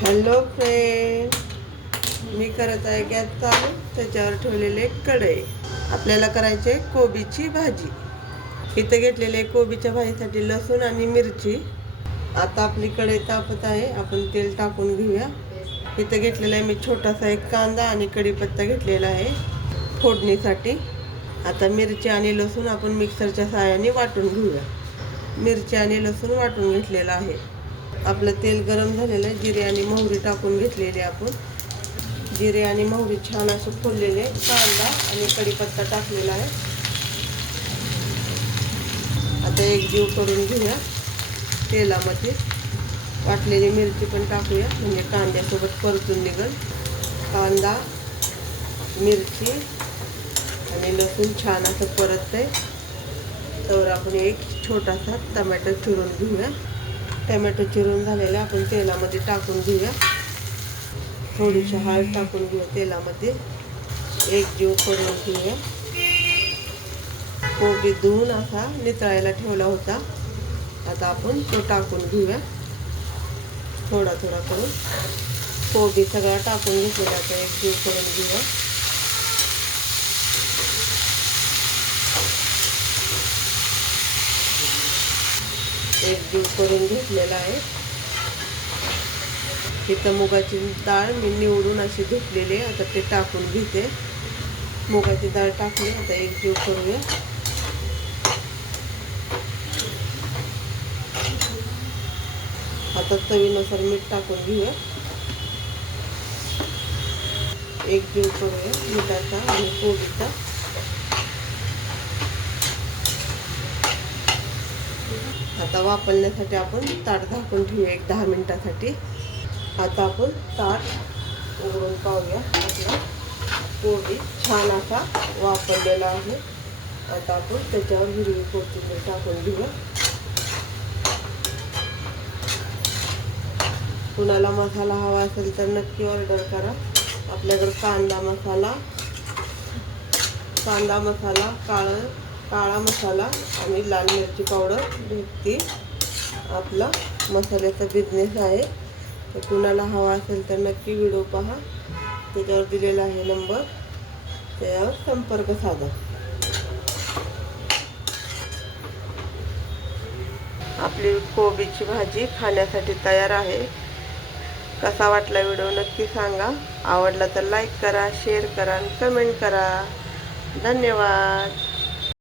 Hello friend, मी करत आहे gas चालू. त्याच्यावर ठेवलेले कढई. आपल्याला करायचे कोबीची भाजी. इथं घेतलेले कोबीच्या भाजीसाठी लसूण आणि मिरची. आता आपली कढई तापत आहे, आपण तेल टाकून घेऊया. इथं घेतलेला आहे मी छोटासा एक कांदा आणि कढीपत्ता घेतलेला आहे फोडणीसाठी. आता मिरची आणि लसूण आपण मिक्सरच्या साहाय्याने वाटून घेऊया. मिरची आणि लसूण वाटून घेतलेला आहे. आपलं तेल गरम झालेलं आहे. जिरे आणि मोहरी टाकून घेतलेली आपण. जिरे आणि मोहरी छान असं फुललेले. कांदा आणि कढीपत्ता टाकलेला आहे. आता एक जीव करून घेऊया. तेलामध्ये वाटलेली मिरची पण टाकूया, म्हणजे कांद्यासोबत परतून निघल. कांदा, मिरची आणि लसूण छान असं परततंय. तर आपण एक छोटासा टमॅटो चिरून घेऊया. टमॅटो चिरून झालेला आपण तेलामध्ये टाकून घेऊया. थोडीशी हळद टाकून घेऊया तेलामध्ये. एक जीव करून घेऊया. कोबी धुवून असा नितळायला ठेवला होता. आता आपण तो टाकून घेऊया. थोडा थोडा करून कोबी सगळा टाकून घेतलेला. आता एक जीव करून घेऊया. एक जीव करून घेतलेला आहे. इथं मुगाची डाळ मी निवडून अशी धुतलेली आहे. आता ते टाकून घेते. मुगाची डाळ टाकली. आता एक जीव करूया. आता चवीनुसार मीठ टाकून घेऊया. एक जीव करूया मिठाचा आणि कोबीचा. आता वापरण्यासाठी आपण ताट झाकून ठेवूया एक 10 मिनिटासाठी. आता आपण ताट उघडून पाहूया. आपला कोबी छान असा वापरलेला आहे. आता आपण त्याच्यावर हिरवी कोथिंबीर टाकून घेऊया. कुणाला मसाला हवा असेल तर नक्की ऑर्डर करा. आपल्याकडे कांदा मसाला, काळा मसाला आणि लाल मिरची पावडर भेटते. आपला मसाल्याचा बिझनेस आहे. तर कुणाला हवा असेल तर नक्की व्हिडिओ पहा. त्याच्यावर दिलेला आहे नंबर, त्यावर संपर्क साधा. आपली कोबीची भाजी खाण्यासाठी तयार आहे. कसा वाटला व्हिडिओ नक्की सांगा. आवडला तर लाईक करा, शेअर करा आणि कमेंट करा. धन्यवाद.